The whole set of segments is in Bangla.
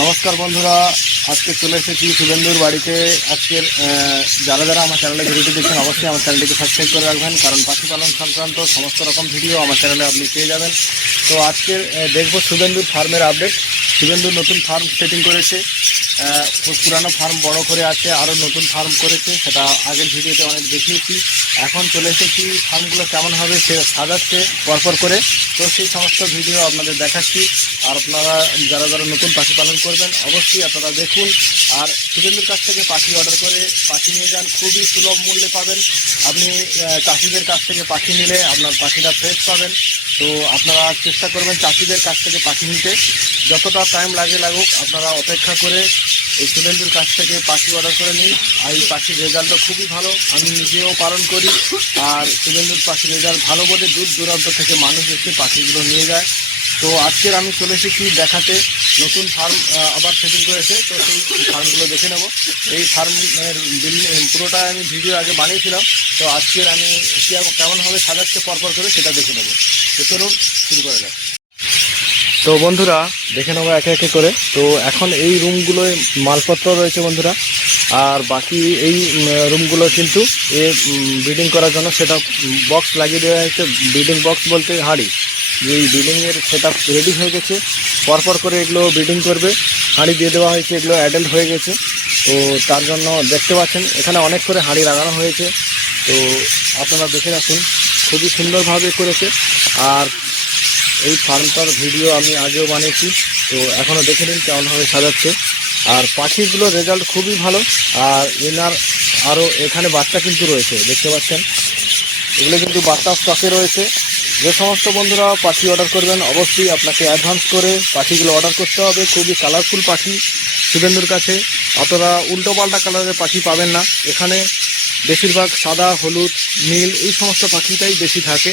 নমস্কার বন্ধুরা, আজকে চলে এসেছি শুভেন্দুর বাড়িতে। আজকের যারা যারা আমার চ্যানেলে ভিডিওটি দেখছেন অবশ্যই আমার চ্যানেলটিকে সাবস্ক্রাইব করে রাখবেন, কারণ পাখি পালন সংক্রান্ত সমস্ত রকম ভিডিও আমার চ্যানেলে আপনি পেয়ে যাবেন। তো আজকে দেখব শুভেন্দুর ফার্মের আপডেট। শুভেন্দুর নতুন ফার্ম সেটিং করেছে, পুরানো ফার্ম বড় করে আছে, আরও নতুন ফার্ম করেছে, সেটা আগের ভিডিওতে অনেক দেখিয়েছি। এখন চলে এসেছি ফার্মগুলো কেমন হবে সে সাজাচ্ছে পরপর করে। তো সেই সমস্ত ভিডিও আপনাদের দেখাচ্ছি। আর আপনারা যারা যারা নতুন পাখি পালন করবেন অবশ্যই আপনারা দেখুন। আর শুভেন্দুর কাছ থেকে পাখি অর্ডার করে পাখি নিয়ে যান, খুবই সুলভ মূল্যে পাবেন। আপনি চাষিদের কাছ থেকে পাখি নিলে আপনার পাখিটা ফ্রেশ পাবেন। তো আপনারা চেষ্টা করবেন চাষিদের কাছ থেকে পাখি নিতে। যতটা টাইম লাগুক আপনারা অপেক্ষা করে এই শুভেন্দুর কাছ থেকে পাখি অর্ডার করে নিন। আর এই পাখির রেজাল্টও খুবই ভালো, আমি নিজেও পালন করি। আর শুভেন্দুর পাখির রেজাল্ট ভালো বলে দূর দূরান্ত থেকে মানুষ এসে পাখিগুলো নিয়ে যায়। তো আজকের আমি চলে এসেছি দেখাতে, নতুন ফার্ম আবার সেটিং করেছে, তো সেই ফার্মগুলো দেখে নেব। এই ফার্মের পুরোটা আমি ভিডিও আগে বানিয়েছিলাম, তো আজকের আমি কেমনভাবে সাজাচ্ছে পরপর করে সেটা দেখে নেব। তো চলুন শুরু করা যাক। তো বন্ধুরা দেখে নেবো একে একে করে। তো এখন এই রুমগুলোয় মালপত্র রয়েছে বন্ধুরা, আর বাকি এই রুমগুলো কিন্তু ব্রিডিং করার জন্য সেটা বক্স লাগিয়ে দেওয়া হয়েছে। ব্রিডিং বক্স বলতে হাঁড়ি, এই ব্রিডিংয়ের সেটা রেডি হয়ে গেছে, পরপর করে এগুলো ব্রিডিং করবে। হাঁড়ি দিয়ে দেওয়া হয়েছে, এগুলো অ্যাডাল্ট হয়ে গেছে। তো তার জন্য দেখতে পাচ্ছেন এখানে অনেক করে হাঁড়ি লাগানো হয়েছে। তো আপনারা দেখে রাখুন, খুবই সুন্দরভাবে করেছে। আর এই ফার্মটার ভিডিও আমি আগেও বানিয়েছি, তো এখনও দেখে নিন কেমনভাবে সাজাচ্ছে। আর পাখিগুলোর রেজাল্ট খুবই ভালো। আর এনার আরও এখানে বাচ্চা কিন্তু রয়েছে, দেখতে পাচ্ছেন এগুলো কিন্তু বাচ্চা স্টকে রয়েছে। যে সমস্ত বন্ধুরা পাখি অর্ডার করবেন অবশ্যই আপনাকে অ্যাডভান্স করে পাখিগুলো অর্ডার করতে হবে। খুবই কালারফুল পাখি শুভেন্দুর কাছে, অতটা উল্টোপাল্টা কালারের পাখি পাবেন না। এখানে বেশিরভাগ সাদা, হলুদ, নীল এই সমস্ত পাখিটাই বেশি থাকে।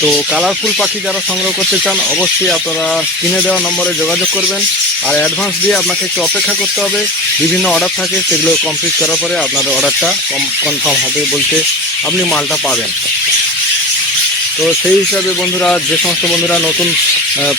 তো কালারফুল পাখি যারা সংগ্রহ করতে চান অবশ্যই আপনারা স্ক্রিনে দেওয়া নম্বরে যোগাযোগ করবেন। আর অ্যাডভান্স দিয়ে আপনাকে একটু অপেক্ষা করতে হবে। বিভিন্ন অর্ডার থাকে, সেগুলো কমপ্লিট করার পরে আপনার অর্ডারটা কনফার্ম হবে, বলতে আপনি মালটা পাবেন। তো সেই হিসাবে বন্ধুরা, যে সমস্ত বন্ধুরা নতুন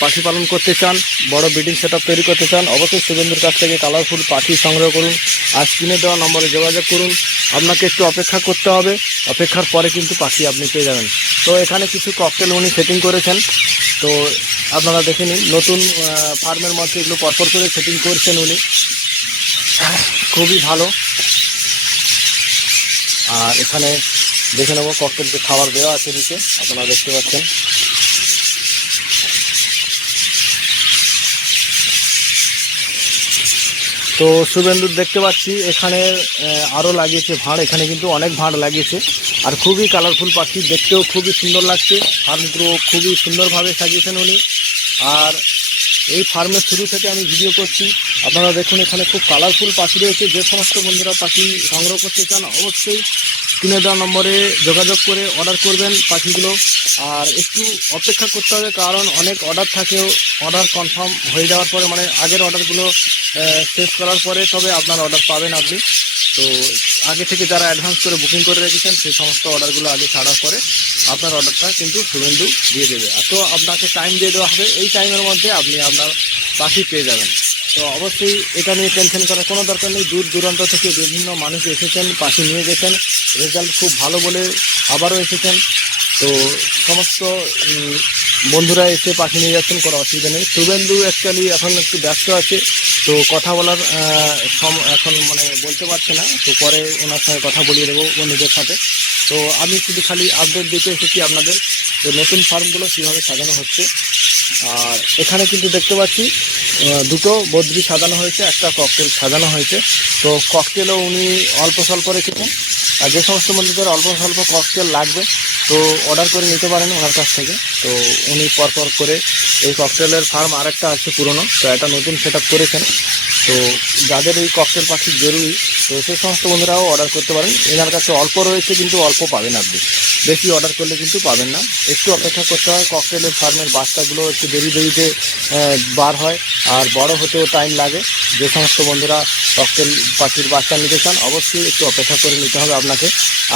পাখি পালন করতে চান, বড় ব্রিডিং সেটআপ তৈরি করতে চান, অবশ্যই শুভেন্দুর কাছ থেকে কালারফুল পাখি সংগ্রহ করুন। আর স্ক্রিনে দেওয়া নম্বরে যোগাযোগ করুন। আপনাকে একটু অপেক্ষা করতে হবে, অপেক্ষার পরে কিন্তু পাখি আপনি পেয়ে যাবেন। তো এখানে কিছু ককটেল উনি সেটিং করেছেন, তো আপনারা দেখে নিন। নতুন ফার্মের মধ্যে এগুলো পরপর করে সেটিং করছেন উনি, খুবই ভালো। আর এখানে দেখে নেবো ককটেলকে খাবার দেওয়া আছে নিচে, আপনারা দেখতে পাচ্ছেন। তো শুভেন্দুর দেখতে পাচ্ছি এখানে আরও লাগিয়েছে ভাঁড়, এখানে কিন্তু অনেক ভাঁড় লাগিয়েছে। আর খুবই কালারফুল পাখি, দেখতেও খুবই সুন্দর লাগছে। ফার্মগুলো খুবই সুন্দরভাবে সাজিয়েছেন উনি। আর এই ফার্মের শুরু থেকে আমি ভিডিও করছি, আপনারা দেখুন এখানে খুব কালারফুল পাখি রয়েছে। যে সমস্ত বন্ধুরা পাখি সংগ্রহ করতে চান অবশ্যই স্ক্রিনে দেওয়া নম্বরে যোগাযোগ করে অর্ডার করবেন পাখিগুলো। আর একটু অপেক্ষা করতে হবে, কারণ অনেক অর্ডার থাকেও, অর্ডার কনফার্ম হয়ে যাওয়ার পরে, মানে আগের অর্ডারগুলো শেষ করার পরে তবে আপনার অর্ডার পাবেন আপনি। তো আগে থেকে যারা অ্যাডভান্স করে বুকিং করে রেখেছেন সেই সমস্ত অর্ডারগুলো আগে ছাড়ার পরে আপনার অর্ডারটা কিন্তু শুভেন্দু দিয়ে দেবে। আর তো আপনাকে টাইম দিয়ে দেওয়া হবে, এই টাইমের মধ্যে আপনি আপনার পাখি পেয়ে যাবেন। তো অবশ্যই এটা নিয়ে টেনশন করার কোনো দরকার নেই। দূর দূরান্ত থেকে বিভিন্ন মানুষ এসেছেন, পাখি নিয়ে গেছেন, রেজাল্ট খুব ভালো বলে আবারও এসেছেন। তো সমস্ত বন্ধুরা এসে পাখি নিয়ে যাচ্ছেন, কোনো অসুবিধা নেই। শুভেন্দু অ্যাকচুয়ালি এখন একটু ব্যস্ত আছে, তো কথা বলার এখন মানে বলতে পারছে না। তো পরে ওনার সঙ্গে কথা বলিয়ে দেবো বন্ধুদের সাথে। তো আমি শুধু খালি আপডেট দিতে এসেছি আপনাদের, যে নতুন ফার্মগুলো কীভাবে সাজানো হচ্ছে। আর এখানে কিন্তু দেখতে পাচ্ছি দুটো বদ্রি সাজানো হয়েছে, একটা ককটেল সাজানো হয়েছে। তো ককটেলও উনি অল্প স্বল্প রেখেছেন। আর যে সমস্ত বন্ধুদের অল্প স্বল্প ককটেল লাগবে তো অর্ডার করে নিতে পারেন ওনার কাছ থেকে। তো উনি পরপর করে এই ককটেলের ফার্ম আরেকটা আছে পুরনো, তো এটা নতুন সেট আপ করেছেন। তো যাদের এই ককটেল পাখি জরুরি, তো সেই সমস্ত বন্ধুরাও অর্ডার করতে পারেন। এনার কাছে অল্প রয়েছে, কিন্তু অল্প পাবেন আপনি, বেশি অর্ডার করলে কিন্তু পাবেন না। একটু অপেক্ষা করতে হয়। ককটেলের ফার্মের বাচ্চাগুলো একটু দেরিতে বার হয়, আর বড় হতেও টাইম লাগে। যে সমস্ত বন্ধুরা ককটেল পাখির বাচ্চা নিতে চান অবশ্যই একটু অপেক্ষা করে নিতে হবে আপনাকে।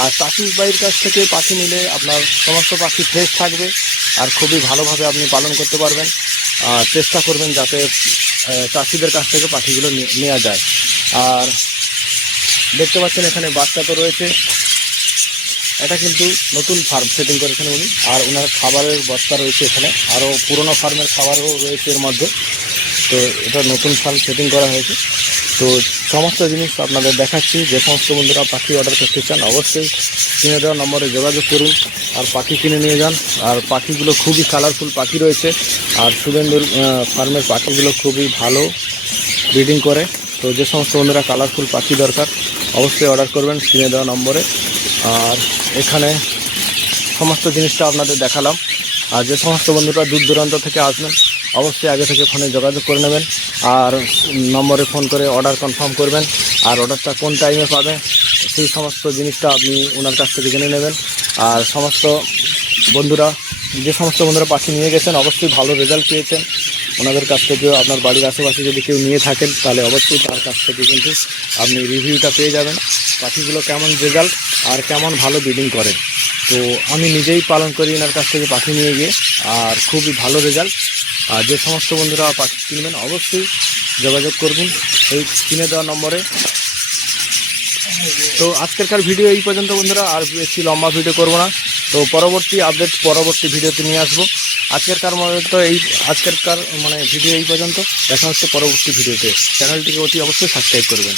আর চাষির বাড়ির কাছ থেকে পাখি নিলে আপনার সমস্ত পাখি ফ্রেশ থাকবে, আর খুবই ভালোভাবে আপনি পালন করতে পারবেন। চেষ্টা করবেন যাতে চাষিদের কাছ থেকে পাখিগুলো নেওয়া যায়। আর দেখতে পাচ্ছেন এখানে বাচ্চা তো রয়েছে, এটা কিন্তু নতুন ফার্ম সেটিং করেছেন উনি। আর ওনার খাবারের বস্তা রয়েছে এখানে, আরও পুরোনো ফার্মের খাবারও রয়েছে এর মধ্যে। তো এটা নতুন ফার্ম সেটিং করা হয়েছে। তো সমস্ত জিনিস আপনাদের দেখাচ্ছি। যে সমস্ত বন্ধুরা পাখি অর্ডার করতে চান অবশ্যই কিনে দেওয়া নম্বরে যোগাযোগ করুন আর পাখি কিনে নিয়ে যান। আর পাখিগুলো খুবই কালারফুল পাখি রয়েছে। আর শুভেন্দুর ফার্মের পাখিগুলো খুবই ভালো ব্রিডিং করে। তো যে সমস্ত বন্ধুরা কালারফুল পাখি দরকার অবশ্যই অর্ডার করবেন কিনে দেওয়া নম্বরে। আর এখানে সমস্ত জিনিসটা আপনাদের দেখালাম। আর যে সমস্ত বন্ধুরা দূর দূরান্ত থেকে আসবেন অবশ্যই আগে থেকে ফোনে যোগাযোগ করে নেবেন আর নম্বরে ফোন করে অর্ডার কনফার্ম করবেন। আর অর্ডারটা কোন টাইমে পাবে সেই সমস্ত জিনিসটা আপনি ওনার কাছ থেকে জেনে নেবেন। আর সমস্ত বন্ধুরা যে সমস্ত বন্ধুরা পাখি নিয়ে গেছেন অবশ্যই ভালো রেজাল্ট পেয়েছেন ওনাদের কাছ থেকে। আপনার বাড়ির আশেপাশে যদি কেউ নিয়ে থাকেন তাহলে অবশ্যই তার কাছ থেকে কিন্তু আপনি রিভিউটা পেয়ে যাবেন পাখিগুলো কেমন রেজাল্ট আর কেমন ভালো ব্রিডিং করে। তো আমি নিজেই পালন করি এনার কাছ থেকে পাখি নিয়ে গিয়ে, আর খুবই ভালো রেজাল্ট। আর যে সমস্ত বন্ধুরা পাখি কিনবেন অবশ্যই যোগাযোগ করবেন এই কিনে দেওয়া নম্বরে। তো আজকেরকার ভিডিও এই পর্যন্ত বন্ধুরা, আর বেশি লম্বা ভিডিও করব না। তো পরবর্তী আপডেট পরবর্তী ভিডিওতে নিয়ে আসবো। আজকেরকার ভিডিও এই পর্যন্ত। দেখা হচ্ছে পরবর্তী ভিডিওতে। চ্যানেলটিকে অতি অবশ্যই সাবস্ক্রাইব করবেন।